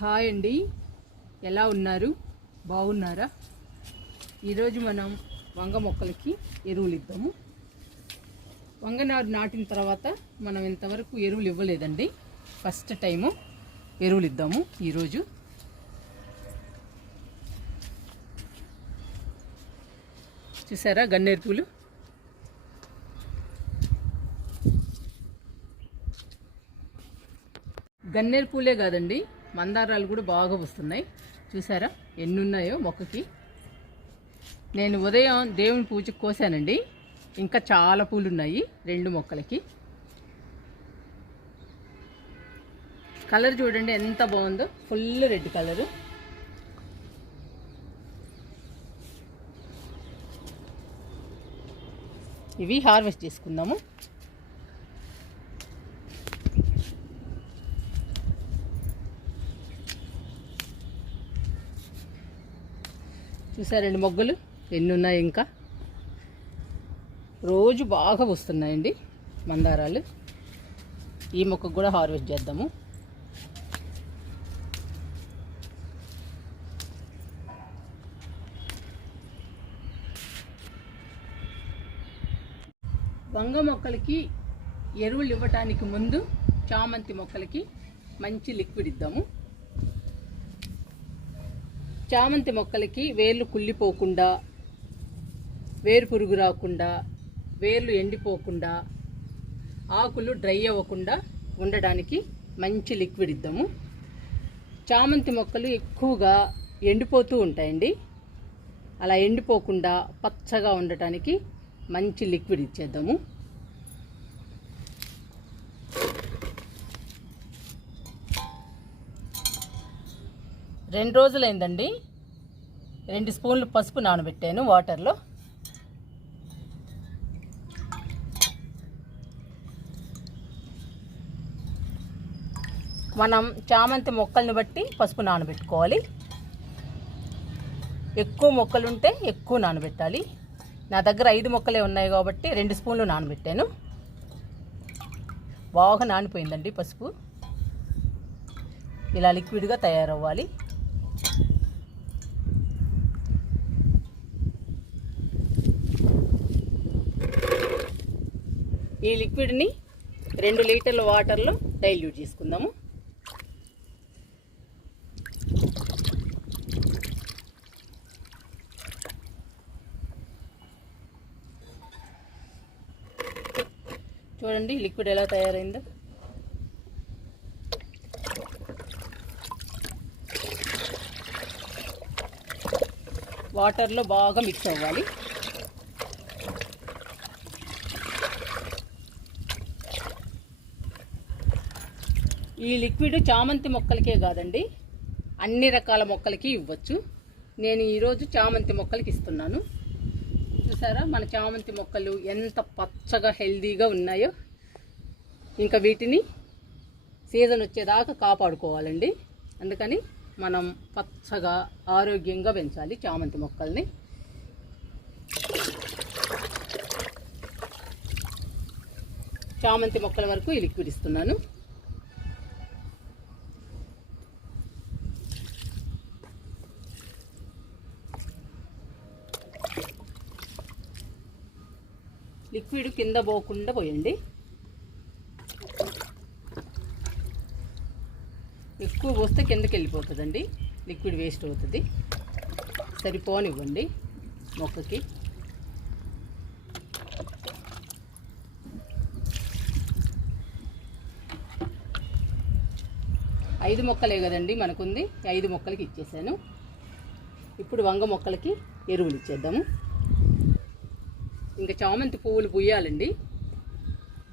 Hi అండి. ఎలా ఉన్నారు? బాగున్నారా? ఈరోజు మనం వంగ మొక్కలకి ఎరువులు ఇద్దాము వంగనారు నాటిన తర్వాత మనం ఇంతవరకు ఎరువులు ఇవ్వలేదండి. ఫస్ట్ టైము ఎరువులు ఇద్దాము ఈరోజు. చూసారా గన్నేరు పూలు గన్నేరు పూలే కాదండి. మందారాలు కూడా బాగా వస్తున్నాయి. చూసారా? ఎన్ని ఉన్నాయో మొక్కకి. నేను ఉదయం దేవుని పూజకు కోసానండి. ఇంకా చాలా పూలు ఉన్నాయి రెండు మొక్కలకి. కలర్ చూడండి ఎంత బాగుందో. Full red colour. ఇవి హార్వెస్ట్ చేసుకుందాము. చూసారండి మొగ్గలు? ఎన్ని ఉన్నాయి ఇంకా? రోజు బాగా వస్తున్నాయండి మందారాలు. ఈ మొక్కకు కూడా హార్వెస్ట్ చేద్దాము. వంగ మొక్కలకి ఎరువులు ఇవ్వటానికి ముందు చామంతి మొక్కలకి మంచి లిక్విడ్ ఇద్దాము. చామంతి మొక్కలకి వేర్లు కుళ్ళిపోకుండా వేరు పురుగు రాకుండా వేర్లు ఎండిపోకుండా ఆకులు డ్రై అవ్వకుండా ఉండడానికి మంచి లిక్విడ్ ఇద్దాము. చామంతి మొక్కలు ఎక్కువగా ఎండిపోతూ ఉంటాయండి. అలా ఎండిపోకుండా పచ్చగా ఉండటానికి మంచి లిక్విడ్ ఇచ్చేద్దాము. రెండు రోజులైందండి. రెండు స్పూన్లు పసుపు నానబెట్టాను వాటర్లో. మనం చామంతి మొక్కల్ని బట్టి పసుపు నానబెట్టుకోవాలి. ఎక్కువ మొక్కలుంటే ఎక్కువ నానబెట్టాలి. నా దగ్గర ఐదు మొక్కలే ఉన్నాయి కాబట్టి రెండు స్పూన్లు నానబెట్టాను. బాగా నానిపోయిందండి పసుపు. ఇలా లిక్విడ్గా తయారవ్వాలి. ఈ లిక్విడ్ని రెండు లీటర్ల వాటర్లో డైల్యూట్ చేసుకుందాము. చూడండి లిక్విడ్ ఎలా తయారైందో. వాటర్లో బాగా మిక్స్ అవ్వాలి. ఈ లిక్విడ్ చామంతి మొక్కలకే కాదండి అన్ని రకాల మొక్కలకి ఇవ్వచ్చు. నేను ఈరోజు చామంతి మొక్కలకి ఇస్తున్నాను. చూసారా మన చామంతి మొక్కలు ఎంత పచ్చగా హెల్దీగా ఉన్నాయో. ఇంకా వీటిని సీజన్ వచ్చేదాకా కాపాడుకోవాలండి. అందుకని మనం పచ్చగా ఆరోగ్యంగా పెంచాలి చామంతి మొక్కల్ని. చామంతి మొక్కల వరకు ఈ లిక్విడ్ ఇస్తున్నాను. లిక్విడ్ కింద పోకుండా పోయండి. ఎక్కువ పోస్తే కిందకి వెళ్ళిపోతుందండి. లిక్విడ్ వేస్ట్ అవుతుంది. సరిపోనివ్వండి మొక్కకి. ఐదు మొక్కలే కదండి మనకుంది. ఐదు మొక్కలకి ఇచ్చేసాను. ఇప్పుడు వంగ మొక్కలకి ఎరువులు ఇచ్చేద్దాము. ఇంకా చామంతి పువ్వులు పూయాలండి.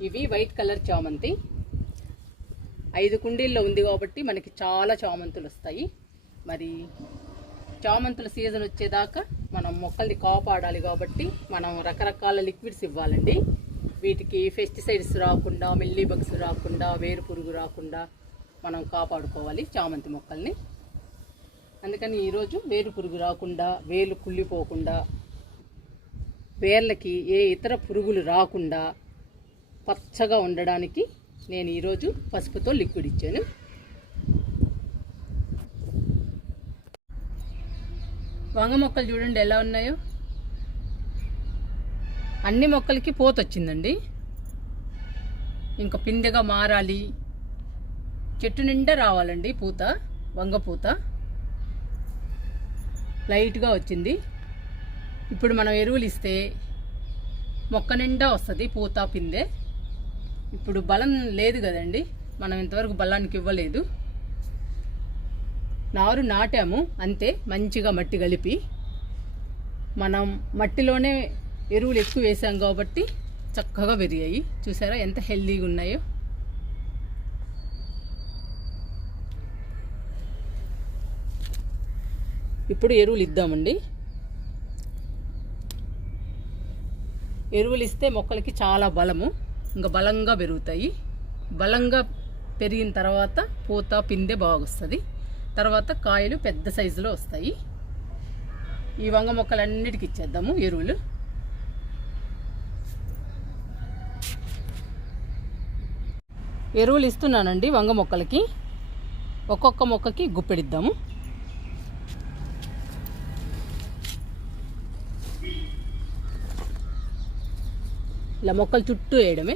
ఇవి వైట్ కలర్ చామంతి. ఐదు కుండీల్లో ఉంది కాబట్టి మనకి చాలా చామంతులు వస్తాయి. మరి చామంతుల సీజన్ వచ్చేదాకా మనం మొక్కల్ని కాపాడాలి కాబట్టి మనం రకరకాల లిక్విడ్స్ ఇవ్వాలండి. వీటికి పెస్టిసైడ్స్ రాకుండా మిల్లీ బగ్స్ రాకుండా వేరు పురుగు రాకుండా మనం కాపాడుకోవాలి చామంతి మొక్కల్ని. అందుకని ఈరోజు వేరు పురుగు రాకుండా వేలు కుళ్ళిపోకుండా వేర్లకి ఏ ఇతర పురుగులు రాకుండా పచ్చగా ఉండడానికి నేను ఈరోజు పసుపుతో లిక్విడ్ ఇచ్చాను. వంగ మొక్కలు చూడండి ఎలా ఉన్నాయో. అన్ని మొక్కలకి పోత వచ్చిందండి. ఇంకా పిందెగా మారాలి. చెట్టు నిండా రావాలండి పూత వంగ పూత. లైట్గా వచ్చింది. ఇప్పుడు మనం ఎరువులు ఇస్తే మొక్క నిండా వస్తుంది పూత పిందె. ఇప్పుడు బలం లేదు కదండి. మనం ఇంతవరకు బలానికి ఇవ్వలేదు. నారు నాటాము అంతే మంచిగా మట్టి కలిపి. మనం మట్టిలోనే ఎరువులు ఎక్కువ వేసాం కాబట్టి చక్కగా పెరిగాయి. చూసారా ఎంత హెల్దీగా ఉన్నాయో. ఇప్పుడు ఎరువులు ఇద్దామండి. ఎరువులు ఇస్తే మొక్కలకి చాలా బలము. ఇంకా బలంగా పెరుగుతాయి. బలంగా పెరిగిన తర్వాత పూత పిందె బాగొస్తుంది. తర్వాత కాయలు పెద్ద సైజులో వస్తాయి. ఈ వంగ మొక్కలన్నిటికి ఇచ్చేద్దాము ఎరువులు. ఎరువులు ఇస్తున్నానండి వంగ మొక్కలకి. ఒక్కొక్క మొక్కకి గుప్పెడిద్దాము. ఇలా మొక్కలు చుట్టూ వేయడమే.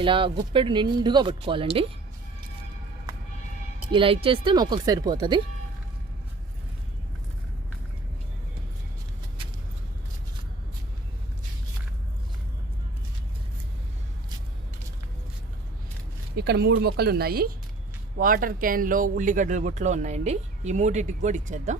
ఇలా గుప్పెడు నిండుగా పట్టుకోవాలండి. ఇలా ఇచ్చేస్తే మొక్కకు సరిపోతుంది. ఇక్కడ మూడు మొక్కలు ఉన్నాయి వాటర్ క్యాన్లో ఉల్లిగడ్డల బుట్టలో ఉన్నాయండి. ఈ మూడింటికి కూడా ఇచ్చేద్దాం.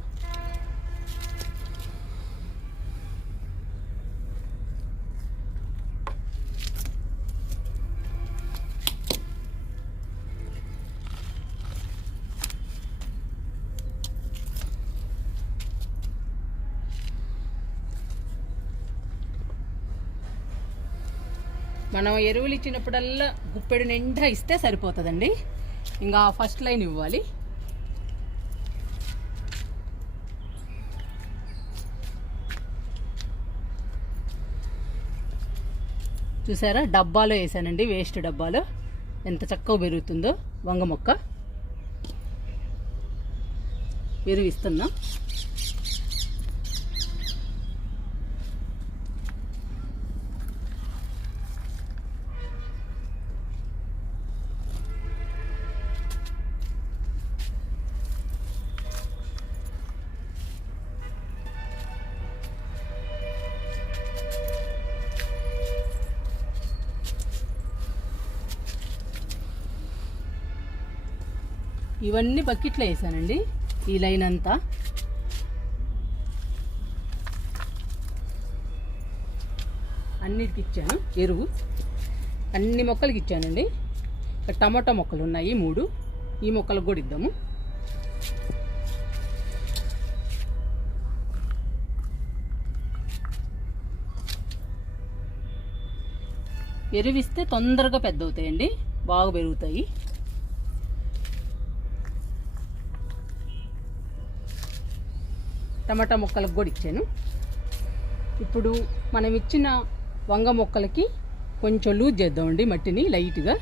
మనం ఎరువులు ఇచ్చినప్పుడల్లా గుప్పెడు నిండా ఇస్తే సరిపోతుందండి. ఇంకా ఫస్ట్ లైన్ ఇవ్వాలి. చూసారా? డబ్బాలో వేసానండి వేస్ట్ డబ్బాలో. ఎంత చక్కగా పెరుగుతుందో వంగ మొక్క. ఎరువు ఇవన్నీ బకెట్లో వేసానండి. ఈ లైన్ అంతా. అన్నిటికి ఇచ్చాను. ఎరువు. అన్ని మొక్కలకి ఇచ్చానండి. ఇక్కడ టమాటా మొక్కలు ఉన్నాయి మూడు. ఈ మొక్కలకు కూడా ఇద్దాము. ఎరువిస్తే తొందరగా పెద్ద అవుతాయండి బాగా పెరుగుతాయి. టమాటా మొక్కలకు కూడా ఇచ్చాను. ఇప్పుడు మనం ఇచ్చిన వంగ మొక్కలకి కొంచెం లూజ్ చేద్దామండి మట్టిని లైట్గా.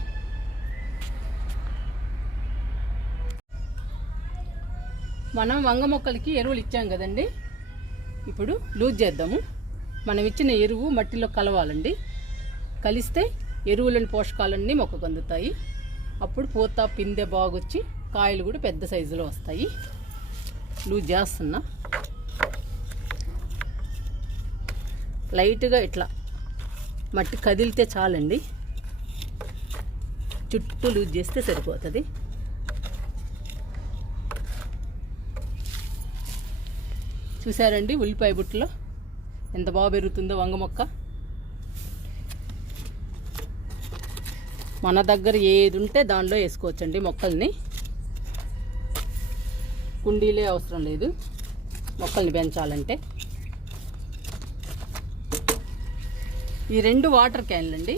మనం వంగ మొక్కలకి ఎరువులు ఇచ్చాం కదండి. ఇప్పుడు లూజ్ చేద్దాము. మనం ఇచ్చిన ఎరువు మట్టిలో కలవాలండి. కలిస్తే ఎరువులని పోషకాలన్నీ మొక్కకు అందుతాయి. అప్పుడు పూత పిందె బాగొచ్చి కాయలు కూడా పెద్ద సైజులో వస్తాయి. లూజ్ చేస్తున్నా. లైట్గా ఇట్లా మట్టి కదిలితే చాలండి. చుట్టూ లూజ్ చేస్తే సరిపోతుంది. చూసారండి ఉల్లిపాయ బుట్టలో ఎంత బాగా పెరుగుతుందో వంగ మొక్క. మన దగ్గర ఏది ఉంటే దానిలో వేసుకోవచ్చండి మొక్కల్ని. కుండీలే అవసరం లేదు. మొక్కల్ని పెంచాలంటే. ఈ రెండు వాటర్ క్యాన్లు అండి.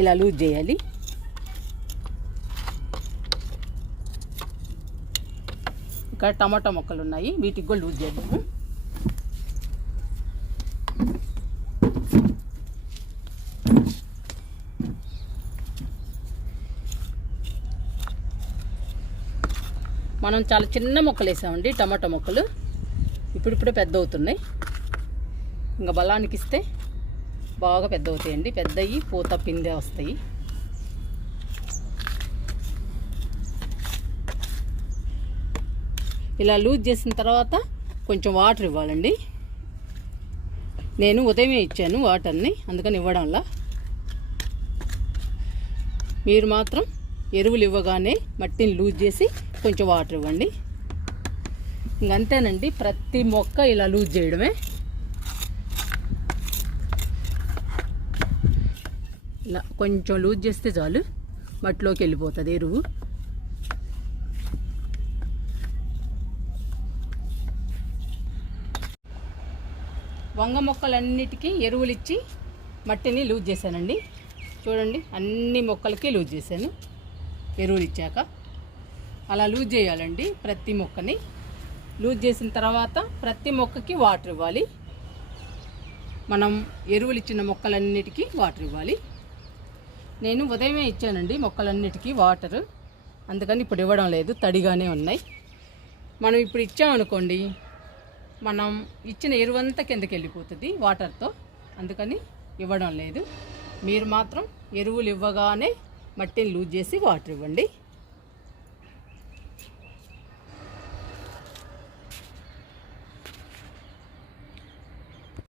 ఇలా లూజ్ చేయాలి. ఇక్కడ టమాటా మొక్కలు ఉన్నాయి వీటికి కూడా లూజ్ చేద్దాము. మనం చాలా చిన్న మొక్కలు వేసామండి టమాటా మొక్కలు. ఇప్పుడిప్పుడే పెద్ద అవుతున్నాయి ఇంకా బలానికి ఇస్తే బాగా పెద్ద అవుతాయండి పెద్దవి పూత పిందే వస్తాయి. ఇలా లూజ్ చేసిన తర్వాత కొంచెం వాటర్ ఇవ్వాలండి. నేను ఉదయమే ఇచ్చాను వాటర్ని అందుకని ఇవ్వడంలా. మీరు మాత్రం ఎరువులు ఇవ్వగానే మట్టిని లూజ్ చేసి కొంచెం వాటర్ ఇవ్వండి. ఇంకంతేనండి ప్రతి మొక్క ఇలా లూజ్ చేయడమే. ఇలా కొంచెం లూజ్ చేస్తే చాలు మట్టిలోకి వెళ్ళిపోతుంది ఎరువు. వంగ మొక్కలన్నిటికీ ఎరువులు ఇచ్చి మట్టిని లూజ్ చేశానండి. చూడండి అన్ని మొక్కలకి లూజ్ చేశాను. ఎరువులు ఇచ్చాక అలా లూజ్ చేయాలండి ప్రతి మొక్కని. లూజ్ చేసిన తర్వాత ప్రతి మొక్కకి వాటర్ ఇవ్వాలి. మనం ఎరువులు ఇచ్చిన మొక్కలన్నిటికీ వాటర్ ఇవ్వాలి. నేను ఉదయమే ఇచ్చానండి మొక్కలన్నిటికీ వాటర్. అందుకని ఇప్పుడు ఇవ్వడం లేదు తడిగానే ఉన్నాయి. మనం ఇప్పుడు ఇచ్చామనుకోండి మనం ఇచ్చిన ఎరువంతా కిందకి వెళ్ళిపోతుంది వాటర్తో. అందుకని ఇవ్వడం లేదు. మీరు మాత్రం ఎరువులు ఇవ్వగానే మట్టిని లూజ్ చేసి వాటర్ ఇవ్వండి.